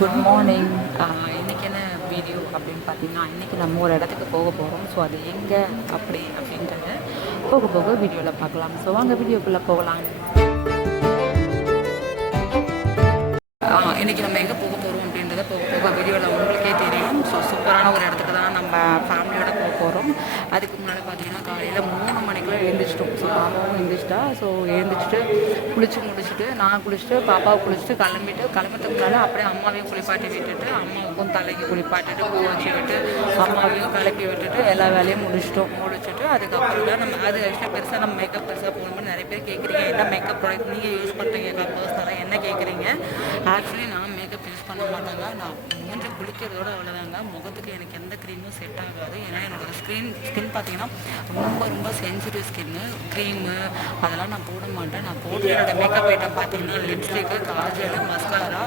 Good morning இன்றைக்கி என்ன video அப்படின்னு பார்த்தீங்கன்னா இன்றைக்கி நம்ம ஒரு இடத்துக்கு போக போகிறோம் ஸோ அது எங்கே அப்படி அப்படின்றத போக போக வீடியோவில் பார்க்கலாம். ஸோ வாங்க வீடியோக்குள்ளே போகலாம். இன்றைக்கி நம்ம எங்கே போக போகிறோம் அப்படின்றத போக போக வீடியோவில் உங்களுக்கே தெரியும். ஸோ சூப்பரான ஒரு இடத்துக்கு தான் நம்ம ஃபேமிலி போகிறோம். அதுக்கு முன்னாடி பார்த்தீங்கன்னா காலையில் மூணு மணிக்கெலாம் எழுந்திரிச்சிட்டோம். ஸோ பாப்பாவும் எழுந்திரிச்சிட்டா. ஸோ எழுந்திரிச்சிட்டு குளிச்சு முடிச்சுட்டு நான் குளிச்சுட்டு பாப்பாவை குளிச்சுட்டு கிளம்பிட்டு கிளம்புறதுக்கு முன்னால் அப்படியே அம்மாவையும் குளிப்பாட்டி விட்டுட்டு அம்மாவுக்கும் தலைக்கு குளிப்பாட்டிட்டு பூ வச்சு விட்டு அம்மாவையும் கிளப்பி விட்டுட்டு எல்லா வேலையும் முடிச்சிட்டோம். முடிச்சுட்டு அதுக்கப்புறம் தான் நம்ம அது ஆக்சுவலாக பெருசாக நம்ம மேக்கப் பெருசாக போகணும்னு நிறைய பேர் கேட்குறீங்க என்ன மேக்கப் ப்ராடக்ட் நீங்கள் யூஸ் பண்ணுறீங்க பர்சனலாக என்ன கேட்குறீங்க ஆக்சுவலி நான் மேக்கப் யூஸ் பண்ண மாட்டேங்க நான் மூஞ்சி குளிக்கிறதோட அவ்வளோதாங்க முகத்துக்கு எனக்கு எந்த க்ரீமும் செட் ஆகாது. ஏன்னா என்னோட ஸ்கின் ஸ்கின் பார்த்தீங்கன்னா ரொம்ப ரொம்ப சென்சிட்டிவ் ஸ்கின்னு க்ரீமு அதெல்லாம் நான் போட மாட்டேன். நான் போட்டு என்னோட மேக்கப் ஐட்டம் பார்த்தீங்கன்னா லிப்ஸ்டிக்கு காஜல் மஸ்காரா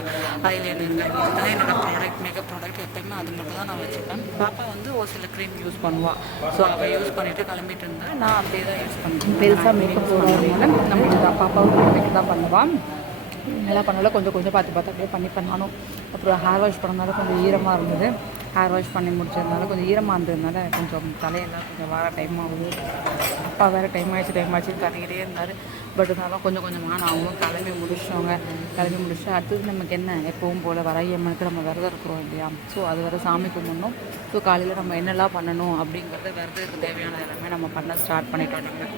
ஐலைனருங்க இதுதான் என்னோடய ப்ராடக்ட் மேக்கப் ப்ராடக்ட் எப்பயுமே அது மட்டும் தான் நான் வச்சுப்பேன். பாப்பா வந்து ஒரு சில க்ரீம் யூஸ் பண்ணுவாள் ஸோ அவள் யூஸ் பண்ணிவிட்டு கிளம்பிட்டு இருந்தேன் நான் அப்படியே தான் யூஸ் பண்ணுவேன். பெருசாக மேக்கப் போடுறதுனால நம்ம பாப்பாவும் மேக்கப் தான் பண்ணுவான் நல்லா பண்ணல கொஞ்சம் கொஞ்சம் பார்த்து பார்த்து அப்படியே பண்ணி பண்ணாலும் அப்புறம் ஹேர் வாஷ் பண்ணனால கொஞ்சம் ஈரமாக இருந்தது. ஹேர் வாஷ் பண்ணி முடிச்சதுனால கொஞ்சம் ஈரமாக இருந்ததுனால கொஞ்சம் தலையெல்லாம் கொஞ்சம் வர டைம் ஆகுது அப்பா வேறு டைம் ஆயிடுச்சு டைம் ஆயிடுச்சு கதைக்கிட்டே இருந்தார். பட் இருந்தாலும் கொஞ்சம் கொஞ்சமாக நாங்களும் கிளம்பி முடிச்சிட்டோங்க கிளம்பி முடிச்சுட்டு அடுத்தது நமக்கு என்ன? எப்பவும் போல் வர ஐயம்மனுக்கு நம்ம விரதம் இருக்கிறோம் இல்லையா? ஸோ அது வர சாமி கும்பிடணும். ஸோ காலையில் நம்ம என்னெல்லாம் பண்ணணும் அப்படிங்கிறத விரதத்துக்கு தேவையான எல்லாமே நம்ம பண்ண ஸ்டார்ட் பண்ணிட்டோம் நாங்கள்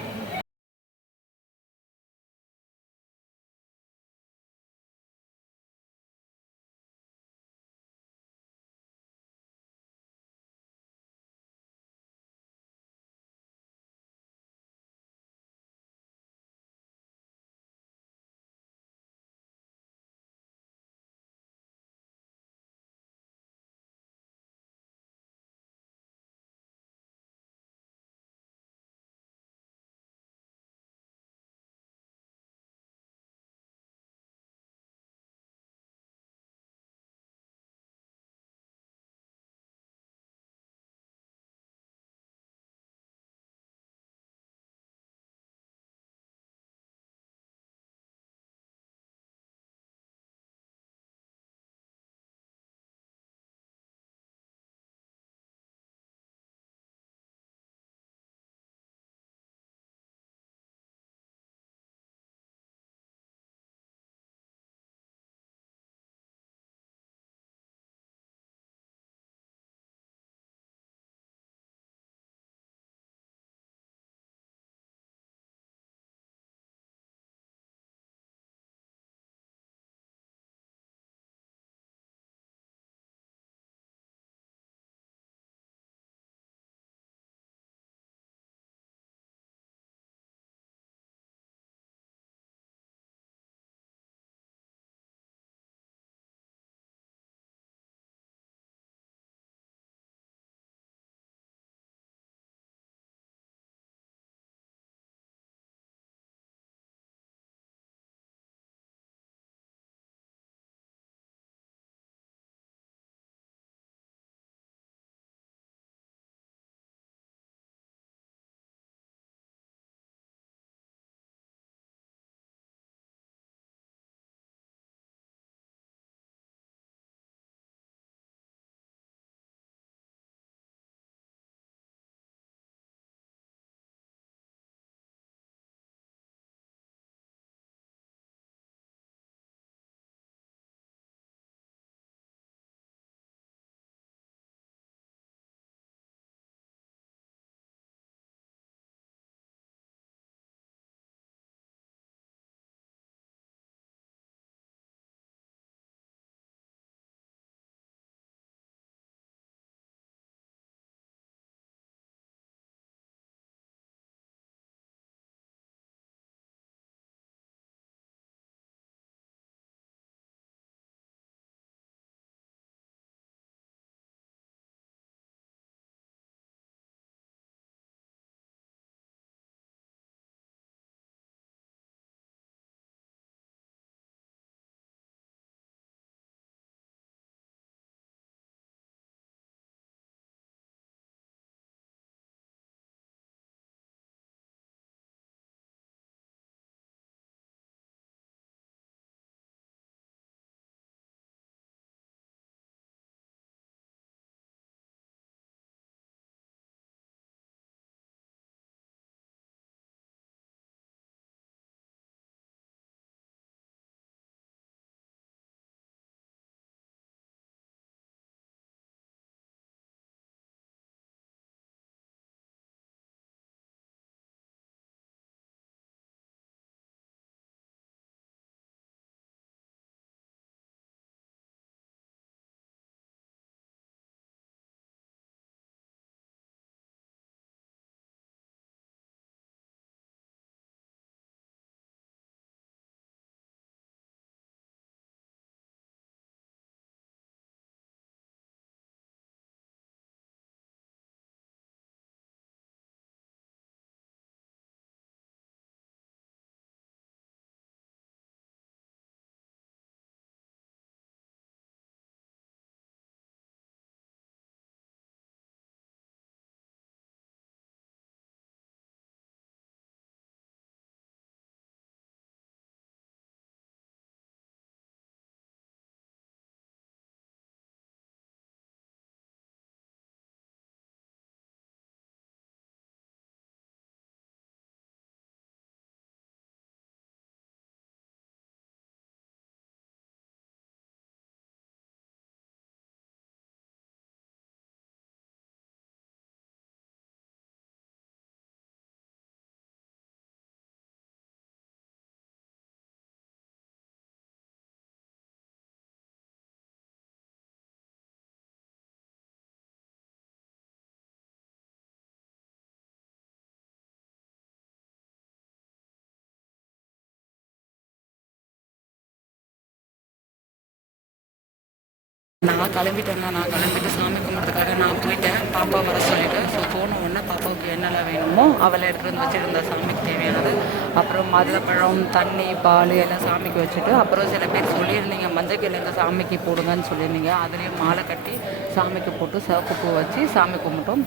நான் கிளம்பிட்டேன்னா நான் கிளம்பிட்டு சாமி கும்பிட்றதுக்காக நான் போயிட்டேன். பாப்பா வர சொல்லிவிட்டு ஸோ போன உடனே பாப்பாவுக்கு என்னெல்லாம் வேணுமோ அவளை எடுத்துகிட்டு வந்து வச்சுருந்தா சாமிக்கு தேவையானது. அப்புறம் மதுரப்பழம் தண்ணி பால் எல்லாம் சாமிக்கு வச்சுட்டு அப்புறம் சில பேர் சொல்லியிருந்தீங்க மஞ்சள் சாமிக்கு போடுங்கன்னு சொல்லியிருந்தீங்க. அதுலேயும் மாலை கட்டி சாமிக்கு போட்டு சிவப்பு பூ வச்சு சாமி கும்பிட்டோம்.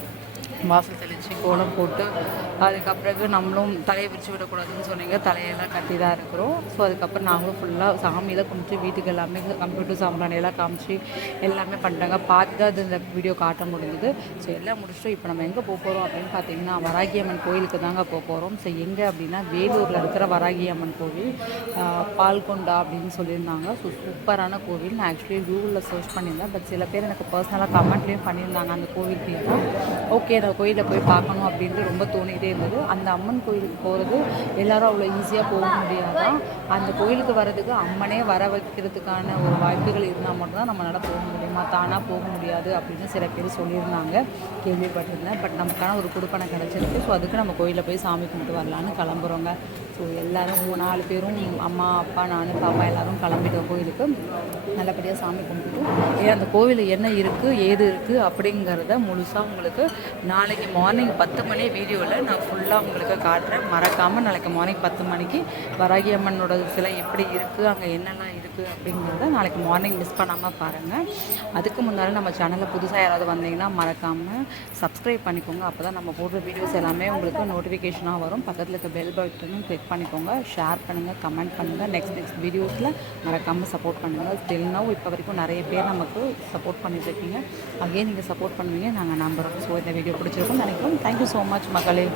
வாசல் தெளித்து கோலம் போட்டு அதுக்கப்புறம் நம்மளும் தலையை விரிச்சு விடக்கூடாதுன்னு சொன்னீங்க. தலையெல்லாம் கட்டி தான் இருக்கிறோம். ஸோ அதுக்கப்புறம் நாங்களும் ஃபுல்லாக சாமியெல்லாம் கும்பிட்டு வீட்டுக்கு எல்லாமே கம்ப்யூட்டர் சாம்பிராணி எல்லாம் காமிச்சு எல்லாமே பண்ணிட்டாங்க. பார்த்து தான் அது இந்த வீடியோ காட்ட முடிஞ்சது. ஸோ எல்லாம் முடிச்சுட்டு இப்போ நம்ம எங்கே போக போகிறோம் அப்படின்னு பார்த்தீங்கன்னா வராகி அம்மன் கோயிலுக்கு தாங்க போக போகிறோம் ஸோ எங்கே அப்படின்னா வேலூரில் இருக்கிற வராகி அம்மன் கோவில் பால்கொண்டா அப்படின்னு சொல்லியிருந்தாங்க. ஸோ சூப்பரான கோவில். நான் ஆக்சுவலி கூகுளில் சர்ச் பண்ணியிருந்தேன். பட் சில பேர் எனக்கு பர்சனலாக கமெண்ட்லேயும் பண்ணியிருந்தாங்க அந்த கோவில் பேர் ஓகே நான் கோயிலில் போய் பார்க்கணும் அப்படின்ட்டு ரொம்ப தோணிகிட்டே இருந்தது. அந்த அம்மன் கோயிலுக்கு போகிறது எல்லாரும் அவ்வளோ ஈஸியாக போக முடியாதான். அந்த கோயிலுக்கு வர்றதுக்கு அம்மனே வர வைக்கிறதுக்கான ஒரு வாய்ப்புகள் இருந்தால் மட்டும்தான் நம்மளால் போக முடியுமா? தானாக போக முடியாது அப்படின்னு சில பேர் சொல்லியிருந்தாங்க. கேள்விப்பட்டிருந்தேன். பட் நமக்கான ஒரு கொடுப்பனை கிடச்சிருக்கு. ஸோ அதுக்கு நம்ம கோயிலில் போய் சாமி கும்பிட்டு வரலான்னு கிளம்புறோங்க. ஸோ எல்லோரும் நாலு பேரும் அம்மா அப்பா நான் பாப்பா எல்லோரும் கிளம்பிட்டோம் கோயிலுக்கு. நல்லபடியாக சாமி கும்பிட்டு ஏன் அந்த கோவிலில் என்ன இருக்குது ஏது இருக்குது அப்படிங்கிறத முழுசாக உங்களுக்கு நான் நாளைக்கு மார்னிங் பத்து மணி வீடியோவில் நான் ஃபுல்லாக உங்களுக்கு காட்டுறேன். மறக்காமல் நாளைக்கு மார்னிங் பத்து மணிக்கு வராகி அம்மனோட சிலை எப்படி இருக்குது அங்கே என்னெல்லாம் இருக்குது அப்படிங்கிறத நாளைக்கு மார்னிங் மிஸ் பண்ணாமல் பாருங்கள் அதுக்கு முன்னால் நம்ம சேனலில் புதுசாக யாராவது வந்தீங்கன்னா மறக்காமல் சப்ஸ்கிரைப் பண்ணிக்கோங்க. அப்போ தான் நம்ம போடுற வீடியோஸ் எல்லாமே உங்களுக்கு நோட்டிஃபிகேஷனாக வரும். பக்கத்தில் இருக்க பெல் பட்டனும் கிளிக் பண்ணிக்கோங்க. ஷேர் பண்ணுங்கள் கமெண்ட் பண்ணுங்கள் நெக்ஸ்ட் நெக்ஸ்ட் வீடியோஸில் மறக்காமல் சப்போர்ட் பண்ணுங்கள் ஸ்டில் நோ இப்போ வரைக்கும் நிறைய பேர் நமக்கு சப்போர்ட் பண்ணிட்டுருக்கீங்க அகைன் நீங்கள் சப்போர்ட் பண்ணுவீங்க. நாங்கள் நம்புகிறோம் ஸோ இந்த வீடியோ பிடிச்சிருக்கோம் நினைக்கிறோம். தேங்க்யூ ஸோ மச் மகளே.